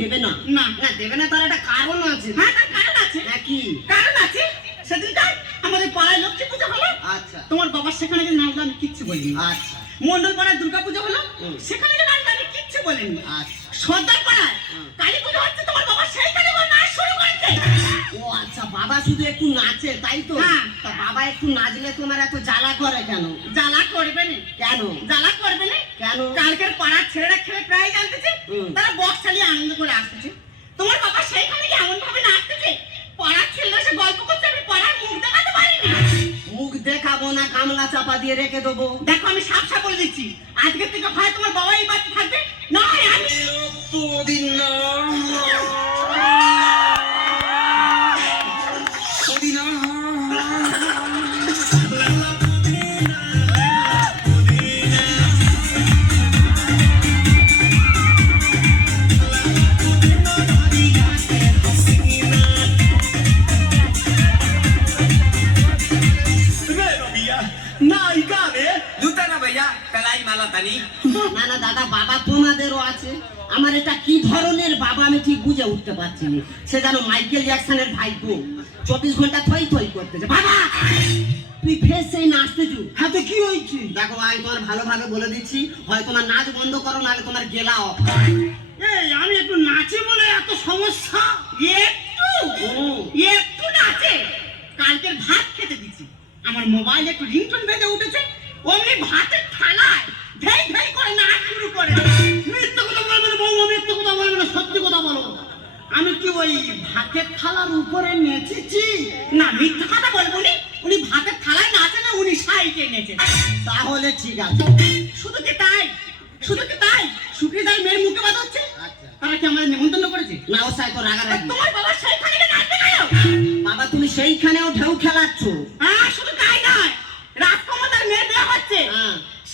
দেবে না না না দেবে না, তার একটা কারণ আছে। হ্যাঁ তার কারণ আছে। কি কারণ আছে? সেদিনকার আমাদের পাড়ায় লক্ষ্মী পূজা হলো। আচ্ছা। তোমার বাবার সেখানে যে নাচ গান কিচ্ছু বলিনি। আচ্ছা। মন্ডল পাড়ায় দুর্গা পূজা হলো, সেখানে যে নাচ গান কিচ্ছু বলেনি। আচ্ছা। সর্দার পাড়ায় কালী পূজা হচ্ছে, তোমার বাবা সেইখানে নাচ শুরু করেছে। ও আচ্ছা, বাবা শুধু একটু নাচে তাই তো? তা বাবা একটু নাচলে তোমার এত জ্বালা করে কেন? জ্বালা করবে না কেন? জ্বালা করবে না কেন? কালকের পাড়ার ছেলেরা খেলে প্রায় জানতেছে, তারা বক্স চালিয়ে আনন্দ করে আসতেছে। তোমার বাবা সেইখানে এমন ভাবে নাচতেছে, পাড়ার ছেলেরা সে গল্প করতে, আমি পাড়ার মুখ দেখাতে পারিনি। মুখ দেখাবো না, গামলা চাপা দিয়ে রেখে দেবো। দেখো আমি সাপ সাপ বলে দিচ্ছি, আজকে থেকে হয় তোমার বাবা এই বাড়িতে থাকবে, না হয় আমি। না না দাদা, বাবা তোমাদেরও আছে। আমার এটা কি ধরনের বাবা আমি ঠিক বুঝে উঠতে পারছি না। সে যেন মাইকেল জ্যাকসনের ভাইপো, 24 ঘন্টা থই থই করতেছে। বাবা তুই ফের সেই নাচতেছু? হাতে কি হয়েছে? দেখো ভাই, তোমার ভালোভাবে বলে দিচ্ছি, হয় তোমার নাচ বন্ধ করো, নাহলে তোমার গেলা অফ। এই আমি একটু নাচি বলে এত সমস্যা? একটু নাচে? কালকের ভাত খেতে দিচ্ছি, আমার মোবাইলে একটু রিংটোন বেজে উঠেছে, অমনি ভাতের থালায় ধেই ধেই করে নাচ শুরু করে। মিথ্যে কথা বলবে না বউ, মিথ্যে কথা বলবে না, সত্যি কথা বলো। আমি কি ওই ভাতের থালার উপরে নেচেছি? না মিথ্যে কথা বলবো নি, উনি ভাতের থালায় নাচে না, উনি সাইডে নেচে। তাহলে ঠিক আছে। শুধু কি তাই? শুধু কি তাই? সুখীদার মেয়ের মুখে বাদ হচ্ছে, তারা কি আমাদের নিমন্ত্রণ করেছে? না ও সাই তো রাগারাগি। তোমার বাবা সেইখানে নাচতে গেল। বাবা তুমি সেইখানেও ঢেউ খেলাচ্ছ? হ্যাঁ শুধু তাই নয়, রাজকুমার মেয়ে দেওয়া হচ্ছে,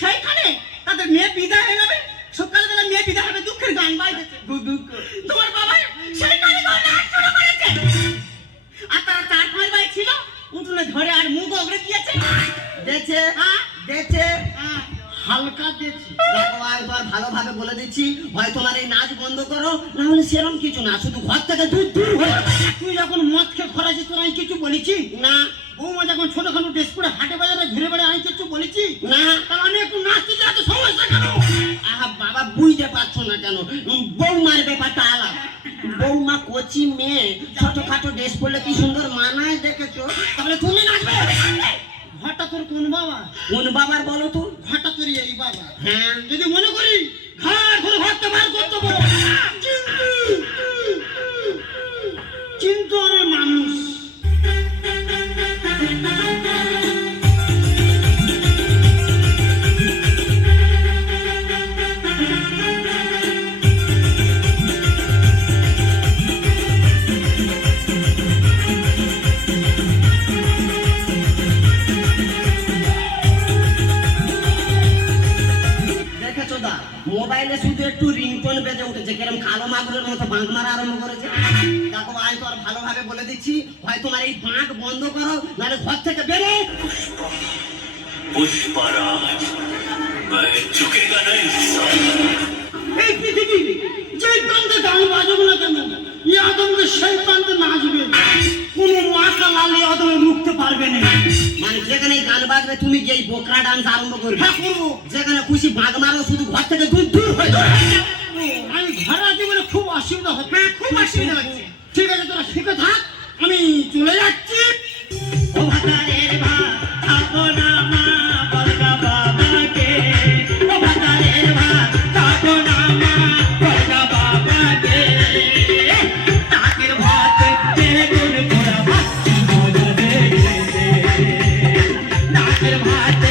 সেইখানে তাদের মেয়ে বিদায় হয়ে যাবে, সকালবেলা মেয়ে বিদায় হবে, দুঃখের গান বাইতেছে। তোমার বাবা সেইখানে নাচ শুরু করেছে। আর তারা 4-5 ভাই ছিল, উঠোনে ধরে আর মুখ অগ্রে দিয়েছে। দেখছে? হ্যাঁ দেখছে, হালকা দেখছি। দেখো একবার ভালোভাবে বলে দিচ্ছি, হয় তোমার এই নাচ বন্ধ করো, না হলে সেরকম কিছু না, শুধু ঘর থেকে দূর দূর হয়ে। তুই যখন মদ খেয়ে খরাছিস তোর আমি কিছু বলেছি না? বৌমা যখন ছোটখাটো ড্রেস পরে হাটে বাজারে ঘুরে বেড়ে আমি কিছু বলেছি না? তাহলে আমি একটু নাচতে এত সমস্যা কেন? আহা বাবা বুঝতে পারছো না কেন? বৌমার ব্যাপারটা আলাদা। বৌমা কচি মেয়ে, ছোটখাটো ড্রেস পরলে কি সুন্দর মানায় দেখেছো, তাহলে তুমি নাচবে। ঘরটা তোর কোন বাবা? কোন বাবার বলো তো? ঘরটা তোর এই বাবা। হ্যাঁ যদি মনে করি ঘর ঘর ঘরটা বার করতে পারো, কিন্তু আমি মানুষ। মোবাইলে শুধু একটু রিংটোন বেজে উঠেছে, কেরম কালো মাগুরের মতো বাঁক মারা আরম্ভ করেছে। দেখো আমি তো আর ভালোভাবে বলে দিচ্ছি, হয় তোমার এই বাঁক বন্ধ করো, নাহলে ঘর থেকে বেরো। পুষ্পরাজ এই পৃথিবী যে প্রান্তে গান বাজাবো না কেন, এই আদমকে সেই প্রান্তে নাচবে। কোন মাথা লালে আদমে রুখতে পারবে না। মানে যেখানে গান বাজবে তুমি যেই বোকরা ডান্স আরম্ভ করবে। হ্যাঁ করবো। যেখানে খুশি বাঘ মারো, শুধু ঘর থেকে দূর দূর হয়ে যাবে। আমি ঘরে আছি বলে খুব অসুবিধা হচ্ছে। হ্যাঁ খুব অসুবিধা হচ্ছে। ঠিক আছে তোরা শিখে থাক, আমি চলে যাচ্ছি। ও ভাতারের ভাত খাবো না মা, বলগা বাবাকে। ও ভাতারের ভাত খাবো না মা, বলগা বাবাকে। তাকের ভাত বেগুন পোড়া ভাত মজা দেখে, তাকের ভাত